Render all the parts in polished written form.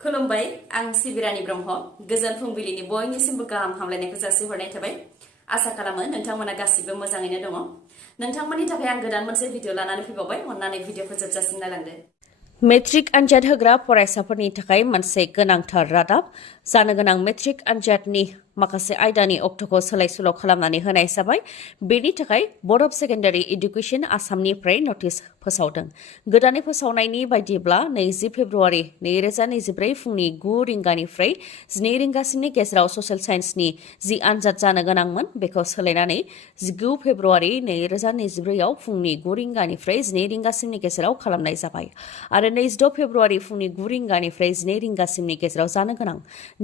खुलुमबाय आं सिबिरानि ब्रह्म गोजोन फुंबिलिनि बयनिसिमबो गाहाम हामलायनायखौ जासिहरनाय थाबाय आसा खालामो नोंथांमोना गासिबो मोजाङैनो दङ नोंथांमोननि थाखाय आं गोदान मोनसे भिडिअ लानानै फैबावबाय अन्नानै भिडिअखौ जोबजासिम नायलांदो मेट्रिक आनजाद होग्रा फरायसाफोरनि थाखाय मोनसे गोनांथार रादाब जानो गोनां मेट्रिक आनजादनि माखासे आयदानि अक्ट'खौ सोलाय-सोल' खालामनानै होनाय जाबाय बेनि थाखाय बोर्ड अफ सेकेन्डारि एडुकेशन आसामनिफ्राय नटिस फोसावदों गोदानै फोसावनायनि बायदिब्ला 20 फेब्रुवारि 2024 फुंनि 9 रिंगानिफ्राय 12 रिंगासिमनि गेजेराव ससियेल साइन्सनि जि आनजाद जानो गोनांमोन बेखौ सोलायनानै 19 फेब्रुवारि 2024 आव फुंनि 9 रिंगानिफ्राय 12 रिंगासिमनि गेजेराव खालामनाय जाबाय आरो 26 फेब्रुवारि फुंनि 9 रिंगानिफ्राय 12 रिंगासिमनि गेजेराव जानो गोनां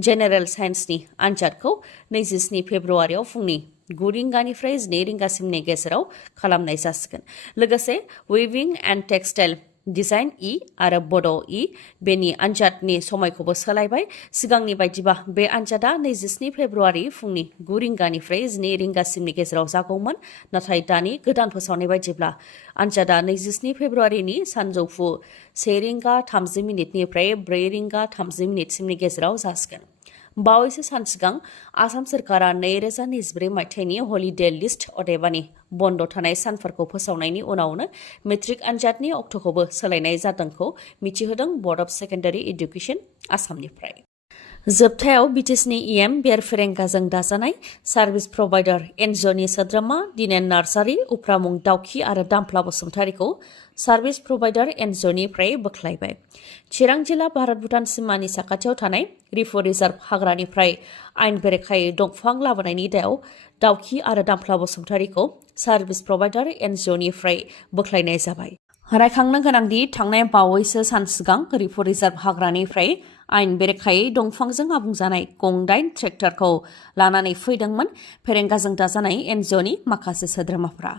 जेनेरेल साइन्सनि आनजादखौ 27 फेब्रुवारियाव फुंनि 9 रिंगानिफ्राय 12 रिंगासिमनि गेजेराव खालामनाय जासिगोन लोगोसे weaving and textile design E आरो बड' इ बेनि आनजादनि समायखौबो सोलायबाय सिगांनि बायदिबा बे आनजादा 27 फेब्रुवारि फुंनि 9 रिंगानिफ्राय 12 रिंगासिमनि गेजेराव जागौमोन नाथाय दानि गोदान फोसावनाय बायदिब्ला आनजादा 27 फेब्रुवारिनि सानजौफु 1 रिंगा 30 मिनिटनिफ्राय 4 रिंगा 30 मिनिटसिमनि गेजेराव जासिगोन बावैसो सान सिगां आसाम सोरखारा 2024 मायथाइनि हलिडे लिस्ट अदेबानि बन्द थानाय सानफोरखौ फोसावनायनि उनावनो मेट्रिक आनजादनि अक्ट'खौबो सोलायनाय जादोंखौ मिथिहोदों बोर्ड अफ सेकेन्डारि एडुकेशन आसामनिफ्राय जोबथायाव बिटिसिनि इएम बियार फेरेंगाजों दाजानाय सार्भिस प्रभाइडार एनजिअनि सोद्रोमा दिनेन नार्जारि उफ्रामुं दाउखि आरो दामफ्ला बसुमतारिखौ सार्भिस प्रभाइडार एनजिअनिफ्राय बोख्लायबाय चिरां जिल्ला भारत भुटान सिमानि साखाथियाव थानाय रिफु रिजार्भ हाग्रानिफ्राय आयेन बेरेखायै दंफां लाबोनायनि दायाव दाउखि आरो दामफ्ला बसुमतारिखौ सार्भिस प्रभाइडार एनजिअनिफ्राय बोख्लायनाय जाबाय रायखांनो गोनांदि थांनाय बावैसो सान सिगां रिफु रिजार्भ हाग्रानिफ्राय आयेन बेरेखायै दंफांजों आबुं जानाय गं9 ट्रेक्टरखौ लानानै फैदोंमोन फेरेंगाजों दाजानाय एनजिअनि माखासे सोद्रोमाफ्रा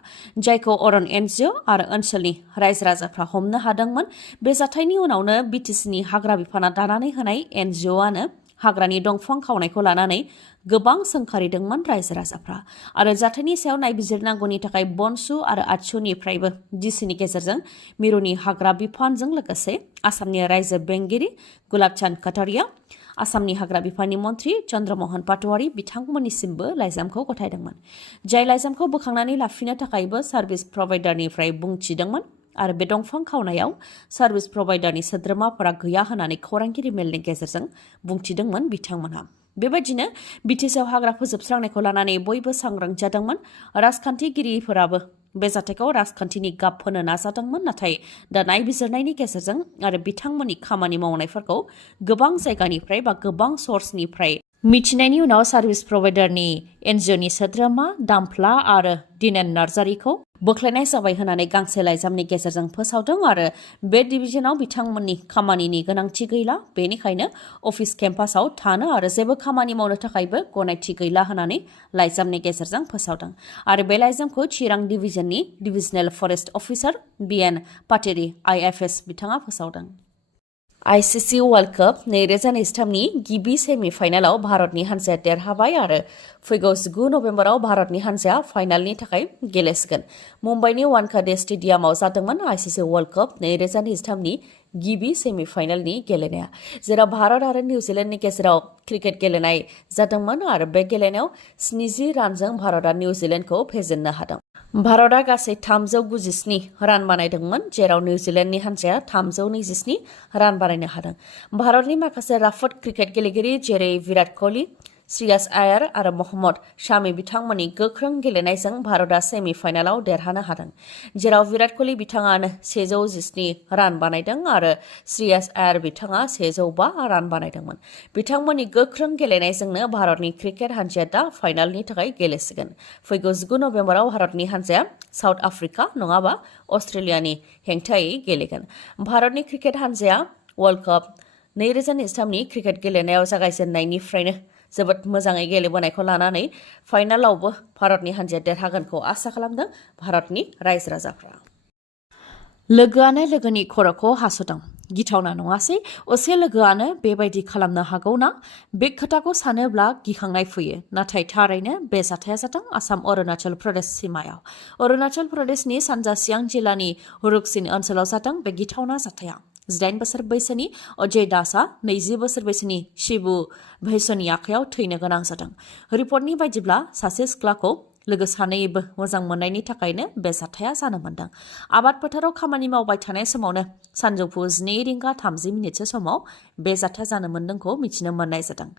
जायखौ अरन एनजिअ आरो ओनसोलनि रायजो राजाफ्रा हमनो हादोंमोन बे जाथायनि उनावनो बिटिसिनि हाग्रा बिफाना दानानै होनाय एनजिअआनो हाग्रानि दंफां खावनायखौ लानानै गोबां सोंखारिदोंमोन रायजो राजाफ्रा आरो जाथायनि सायाव नायबिजिरनांगौनि थाखाय बनसु आरो आतसुनिफ्रायबो डिसिनि गेजेरजों मिरुनि हाग्रा बिफानजों लोगोसे आसामनि रायजो बेंगिरि गुलाबचान्द कटारिया आसामनि हाग्रा बिफाननि मन्त्रि चन्द्रमोहन पाटवारी बिथांमोननिसिमबो लाइजामखौ गथायदोंमोन जाय लाइजामखौ बोखांनानै लाफिननो थाखायबो सार्भिस प्रभाइडारनिफ्राय बुंथिदोंमोन आरो बे दंफां खावनायाव सार्भिस प्रभाइडारनि सोद्रोमाफोरा गैया होननानै खौरांगिरि मेलनि गेजेरजों बुंथिदोंमोन बिथांमोनहा बेबायदिनो बिटिसिआव हाग्रा फोजोबस्रांनायखौ लानानै बयबो सांग्रां जादोंमोन राजखान्थिगिरिफोराबो बे जाथायखौ राजखान्थिनि गाब होनो नाजादोंमोन नाथाय दा नायबिजिरनायनि गेजेरजों आरो बिथांमोननि खामानि मावनायफोरखौ गोबां जायगानिफ्राय बा गोबां सर्सनिफ्राय मिथिनायनि उनाव सार्भिस प्रभाइडारनि एनजिअनि सोद्रोमा दामफ्ला आरो दिनेन नार्जारिखौ बोख्लायनाय जाबाय होननानै गांसे लाइजामनि गेजेरजों फोसावदों आरो बे डिभिजनाव बिथांमोननि खामानिनि गोनांथि गैला बेनिखायनो अफिस केम्पासाव थानो आरो जेबो खामानि मावनो थाखायबो गनायथि गैला होननानै लाइजामनि गेजेरजों फोसावदों आरो बे लाइजामखौ चिरां डिभिजननि डिभिजनेल फरेस्ट अफिसार बिएन पाटेरि आइएफएस बिथाङा फोसावदों आईसीसी वर्ल्ड कप 2023 नि गिबि सेमि फाइनालाव भारतनि हान्जाया देरहाबाय आरो फैगौ 19 नभेम्बराव भारतनि हान्जाया फाइनालनि थाखाय गेलेसिगोन मुम्बाइनि वानखेड़े स्टेडियामाव जादोंमोन आईसीसी वर्ल्ड कप 2023 नि गिबि सेमि फाइनालनि गेलेनाया जेराव भारत आरो निउजिलेन्डनि गेजेराव क्रिकेट गेलेनाय जादोंमोन आरो बे गेलेनायाव 70 रानजों भारतआ निउजिलेन्डखौ फेजेननो हादों भारतआ गासै 397 रान बानायदोंमोन जेराव निउजिलेन्डनि हान्जाया 327 रान बानायनो हादों भारतनि माखासे राफोद क्रिकेट गेलेगिरि जेरै विराट कोहली श्रेयास आयार आरो मोहम्मद शामी बिथांमोननि गोख्रों गेलेनायजों भारतआ सेमि फाइनालाव देरहानो हादों जेराव विराट कोहली बिथाङानो 117 रान बानायदों आरो श्रेयास आयार बिथाङा 105 रान बानायदोंमोन बिथांमोननि गोख्रों गेलेनायजोंनो भारतनि क्रिकेट हान्जाया दा फाइनालनि थाखाय गेलेसिगोन फैगौ 19 नभेम्बराव भारतनि हान्जाया साउथ आफ्रिका नङाबा अस्ट्रेलियानि हेंथायै गेलेगोन भारतनि क्रिकेट हान्जाया वर्ल्ड कप 2023 नि क्रिकेट गेलेनायाव जागायजेननायनिफ्रायनो जोबोद मोजाङै गेलेबोनायखौ लानानै फाइनालावबो भारतनि हान्जाया देरहागोनखौ आसा खालामदों भारतनि रायजो राजाफ्रा लोगोआनो लोगोनि खर'खौ हास'दों गिथावना नङासै असे लोगोआनो बेबायदि खालामनो हागौ ना बे खोथाखौ सानोब्ला गिखांनाय फैयो नाथाय थारैनो बे जाथाया जादों आसाम अरुणाचल प्रदेश सिमायाव अरुणाचल प्रदेशनि सानजा सियां जिल्लानि रुकसिन ओनसोलाव जादों बे गिथावना जाथाया 18 बोसोर बैसोनि अजय दासआ 20 बोसोर बैसोनि शिबु भैसोनि आखायाव थैनो गोनां जादों रिपर्टनि बायदिब्ला सासे सिख्लाखौ लोगो सानैबो मोजां मोननायनि थाखायनो बे जाथाया जानो मोनदों आबाद फोथाराव खामानि मावबाय थानाय समावनो सानजौफु 2:30 समाव बे जाथाया जानो मोनदोंखौ मिथिनो मोननाय जादों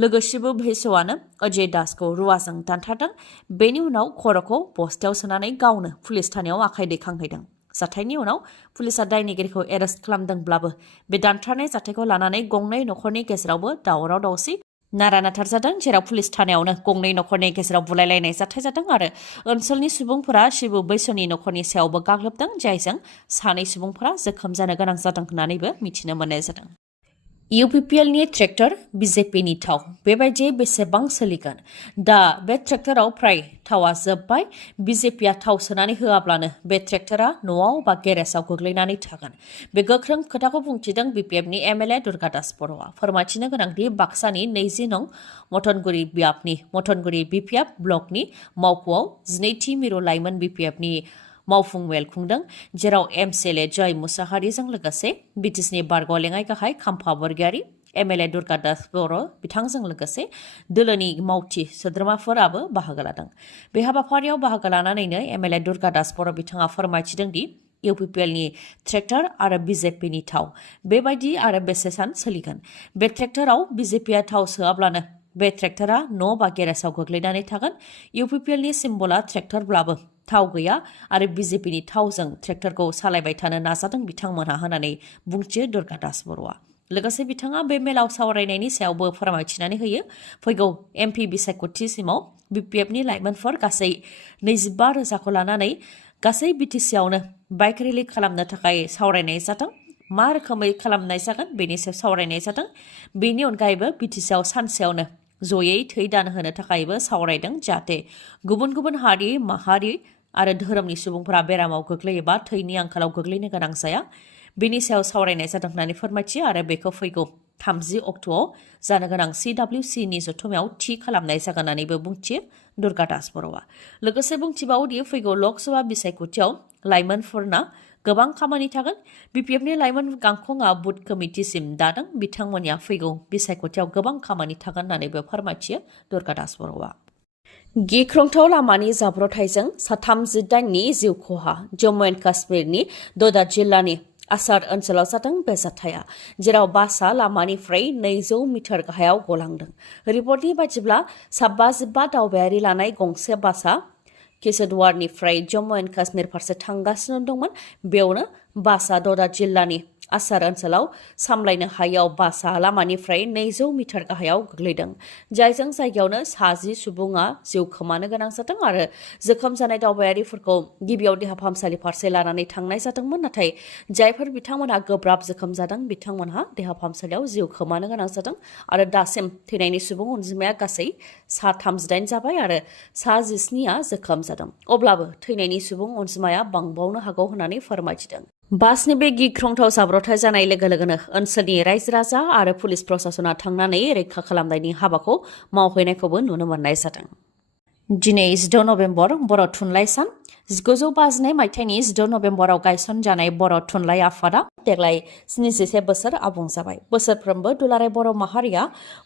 लोगो शिबु भैसोआनो अजय दासखौ रुवाजों दानथारदों बेनि उनाव खर'खौ बस्थायाव सोनानै गावनो पुलिस थानायाव आखाइ दैखांहैदों जाथायनि उनाव पुलिसआ दायनिगिरिखौ एरेस्ट खालामदोंब्लाबो बे दानथारनाय जाथायखौ लानानै गंनै नखरनि गेजेरावबो दावराव दावसि नारा नाथार जादों जेराव पुलिस थानायावनो गंनै नखरनि गेजेराव बुलायलायनाय जाथाय जादों आरो ओनसोलनि सुबुंफोरा शिबु बैसोनि नखरनि सायावबो गाग्लोबदों जायजों सानै सुबुंफोरा जोखोम जानो गोनां जादों होननानैबो मिथिनो मोननाय जादों UPPLनि ट्रेक्टर BJPनि थाव बेबायदि बेसेबां सोलिगोन दा बे ट्रेक्टराव फ्राय थावा जोब्बाय BJPआ थाव सोनानै होआब्लानो बे ट्रेक्टरा न'आव बा गेरेजाव गोग्लैनानै थागोन बे गोख्रों खोथाखौ बुंथिदों BPFनि MLA दुर्गादास बर'आ फोरमायथिनो गोनांदि बाक्सानि 20 नं मथनगुरि बियाबनि मथनगुरि BPF ब्लकनि मावख'आव 12थि मिरु लाइमोन BPFनि मावफुं मेल खुंदों जेराव MCLA जय मुसाहारिजों लोगोसे बिटिसिनि बारग' लेङाइ गाहाय खाम्फा बरगयारी MLA दुर्गादास बर' बिथांजों लोगोसे दोलोनि मावथि सोद्रोमाफोराबो बाहागो लादों बे हाबाफारियाव बाहागो लानानैनो MLA दुर्गादास बर' बिथाङा फोरमायथिदों दि UPPLनि ट्रेक्टर आरो BJPनि थाव बेबायदि आरो बेसे सान सोलिगोन बे ट्रेक्टराव BJPआ थाव सोआब्लानो बे ट्रेक्टरा न' बा गेरेजाव गोग्लैनानै थागोन UPPLनि सिम्बला ट्रेक्टरब्लाबो थाव गैया आरो BJPनि थावजों ट्रेक्टरखौ सालायबाय थानो नाजादों बिथांमोनहा होननानै बुंथियो दुर्गादास बर'आ लोगोसे बिथाङा बे मेलाव सावरायनायनि सायावबो फोरमायथिनानै होयो फैगौ MP बिसायख'थिसिमाव BPFनि लाइमोनफोर गासै 25,000खौ लानानै गासै BTCआवनो बाइक रेलि खालामनो थाखाय सावरायनाय जादों मा रोखोमै खालामनाय जागोन बेनि सायाव सावरायनाय जादों बेनि अनगायैबो BTCआव सानसेयावनो जयै थै दान होनो थाखायबो सावरायदों जाहाथे गुबुन गुबुन हारि माहारि आरो धोरोमनि सुबुंफोरा बेरामाव गोग्लैयोबा थैनि आंखालाव गोग्लैनो गोनां जाया बेनि सायाव सावरायनाय जादों होननानै फोरमायथियो आरो बेखौ फैगौ 30 अक्ट'आव जानो गोनां CWCनि जथुमायाव थि खालामनाय जागोन होननानैबो बुंथियो दुर्गादास बर'आ लोगोसे बुंथिबावोदि फैगौ लकसभा बिसायख'थियाव लाइमोनफोरना गोबां खामानि थागोन BPFनि लाइमोन गांखंआ बुथ कमिटिसिम दादों बिथांमोननिया फैगौ बिसायख'थियाव गोबां खामानि थागोन होननानैबो फोरमायथियो दुर्गादास बर'आ गिख्रंथाव लामानि जाब्रबथायजों 38नि जिउ खहा जम्मु एन्ड काश्मीरनि दोदा जिल्लानि आसार ओनसोलाव जादों बे जाथाया जेराव बासआ लामानिफ्राय 200 मिटार गाहायाव गलांदों रिपर्टनि बायदिब्ला 25 दावबायारि लानाय गंसे बासआ किशतवाड़निफ्राय जम्मु एन्ड काश्मीर फारसे थांगासिनो दंमोन बेयावनो बासआ दोदा जिल्लानि आसार ओनसोलाव सामलायनो हायैयाव बासआ लामानिफ्राय 200 मिटार गाहायाव गोग्लैदों जायजों जायगायावनो 60 सुबुङा जिउ खोमानो गोनां जादों आरो जोखोम जानाय दावबायारिफोरखौ गिबियाव देहा फाहामसालि फारसे लानानै थांनाय जादोंमोन नाथाय जायफोर बिथांमोनहा गोब्राब जोखोम जादों बिथांमोनहा देहा फाहामसालियाव जिउ खोमानो गोनां जादों आरो दासिम थैनायनि सुबुं अनजिमाया गासै 38 जाबाय आरो 17आ जोखोम जादों अब्लाबो थैनायनि सुबुं अनजिमाया बांबावनो हागौ होननानै फोरमायथिदों बासनि बे गिख्रंथाव जाब्रबथाय जानाय लोगो लोगोनो ओनसोलनि रायजो राजा आरो पुलिस प्रशासना थांनानै रैखा खालामनायनि हाबाखौ मावहैनायखौबो नुनो मोननाय जादों दिनै 16 नभेम्बर बर' थुनलाइ सान 1952 मायथाइनि 16 नभेम्बराव गायसनजानाय बर' थुनलाइ आफादा देग्लाय 71 बोसोर आबुं जाबाय बोसोरफ्रोमबो दुलाराय बर' माहारिया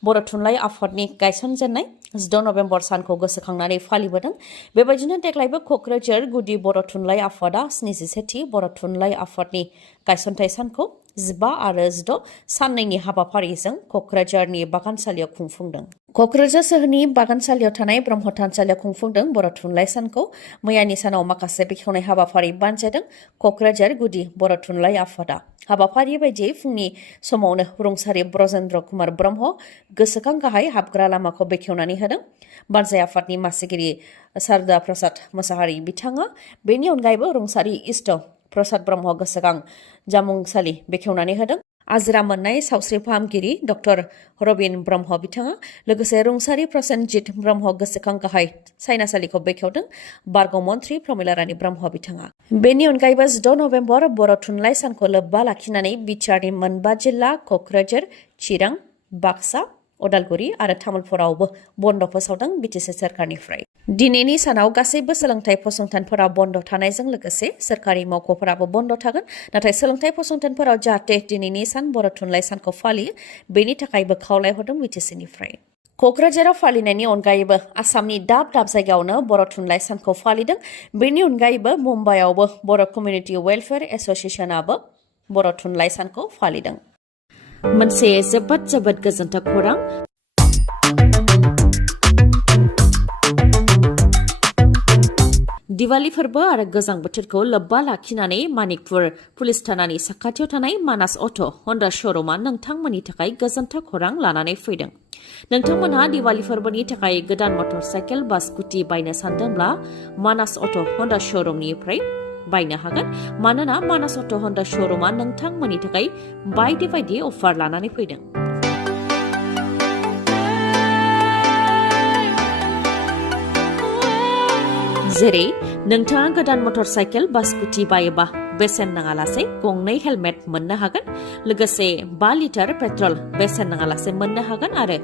बर' थुनलाइ आफादनि गायसनजेननाय 16 नभेम्बर सानखौ गोसोखांनानै फालिबोदों बेबायदिनो देग्लायबो क'क्राझार गुदि बर' थुनलाइ आफादा 71थि बर' थुनलाइ आफादनि गायसनथाय सानखौ 15 आरो 16 साननैनि हाबाफारिजों क'क्राझारनि बागानसालियाव खुंफुंदों क'क्राझार सोहोरनि बागानसालियाव थानाय ब्रह्म थानसालियाव खुंफुंदों बर' थुनलाइ सानखौ मैयानि सानाव माखासे बेखेवनाय हाबाफारि बानजायदों क'क्राझार गुदि बर' थुनलाइ आफादा हाबाफारि बायदियै फुंनि समावनो रुंसारि ब्रजेन्द्र कुमार ब्रह्म गोसोखां गाहाय हाबग्रा लामाखौ बेखेवनानै होदों बानजाय आफादनि मासिगिरि शारदा प्रसाद मोसाहारि बिथाङा बेनि अनगायैबो रुंसारि इष्ट प्रसाद ब्रह्म गोसोखां जामुंसालि बेखेवनानै होदों आजिरा मोननाय सावस्रि फाहामगिरि डक्टर रबिन ब्रह्म बिथाङा लोगोसे रुंसारि प्रसेनजित ब्रह्म गोसोखां गाहाय सायनासालिखौ बेखेवदों बारग' मन्त्रि प्रमिला रानी ब्रह्म बिथाङा। बेनि अनगायैबो 6 नभेम्बर बर' थुनलाइ सानखौ लोब्बा लाखिनानै बिटिआरनि मोनबा जिल्ला क'क्राझार, चिरां, बाक्सा, उदालगुरि आरो तामुलपुरावबो बन्द फोसावदों बिटिसि सोरखारनिफ्राय। दिनैनि सानाव गासैबो सोलोंथाइ फसंथानफोरा बन्द थानायजों लोगोसे सोरखारि मावख'फोराबो बन्द थागोन। नाथाय सोलोंथाइ फसंथानफोराव जाहाथे दिनैनि सान बर' थुनलाइ सानखौ फालियो बेनि थाखायबो खावलायहरदों बिटिसिनिफ्राय। क'क्राझाराव फालिनायनि अनगायैबो आसामनि दाब दाब जायगायावनो बर' थुनलाइ सानखौ फालिदों। बेनि अनगायैबो मुम्बाइआवबो बर' कमिउनिटि वेलफेयार एस'सिएशनाबो बर' थुनलाइ सानखौ फालिदों। मोनसे जोबोद गोजोनथाव खौरां। दिवाली फोरबो आरो गोजां बोथोरखौ लोब्बा लाखिनानै मानिकपुर पुलिस थानानि साखाथियाव थानाय मानास अट' हन्डा श'रुमा नोंथांमोननि थाखाय गोजोनथाव खौरां लानानै फैदों। नोंथांमोनहा दिवाली फोरबोनि थाखाय गोदान मटर साइकेल बा स्कुटि बायनो सानदोंब्ला मानास अट' हन्डा श'रुमनिफ्राय बायनो हागोन। मानोना मानास अट' हन्डा श'रुमा नोंथांमोननि थाखाय बायदि अफार लानानै फैदों। जेरै नोंथाङा गोदान मटर साइकेल बा स्कुटि बायोबा बेसेन नाङालासे गंनै हेलमेट मोननो हागोन। लोगोसे 5 लिटार पेट्रल बेसेन नाङालासे मोननो हागोन। आरो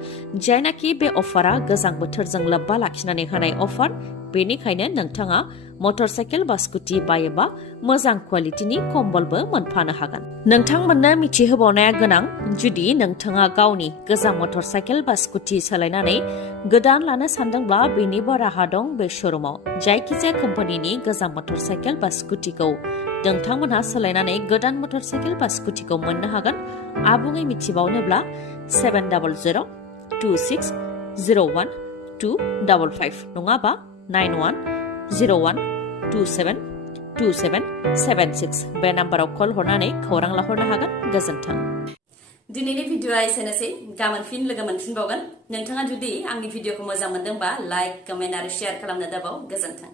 जायनाखि बे अफारा गोजां बोथोरजों लोब्बा लाखिनानै होनाय अफार, बेनिखायनो नोंथाङा मटर साइकेल बा स्कुटि बायोबा मोजां क्वालिटिनि कम्बलबो मोनफानो हागोन। नोंथांमोननो मिथिहोबावनाया गोनां, जुदि नोंथाङा गावनि गोजाम मटर साइकेल बा स्कुटि सोलायनानै गोदान लानो सानदोंब्ला बेनिबो राहा दं बे श'रुमाव। जायखिजाया कम्पानिनि गोजाम मटर साइकेल बा स्कुटिखौ नोंथांमोनहा सोलायनानै गोदान मटर साइकेल बा स्कुटिखौ मोननो हागोन। आबुङै मिथिबावनोब्ला 7001260125 नङाबा 9101272776 बे नाम्बाराव कल हरनानै खौरां लाहरनो हागोन। गोजोन्थों। दिनैनि भिडिअआ एसेनोसै। गाबोन फिन लोगो मोनफिनबावगोन। नोंथाङा जुदि आंनि भिडिअखौ मोजां मोनदोंबा लाइक, कमेन्ट आरो शेयार खालामनो दाबाव। गोजोन्थों।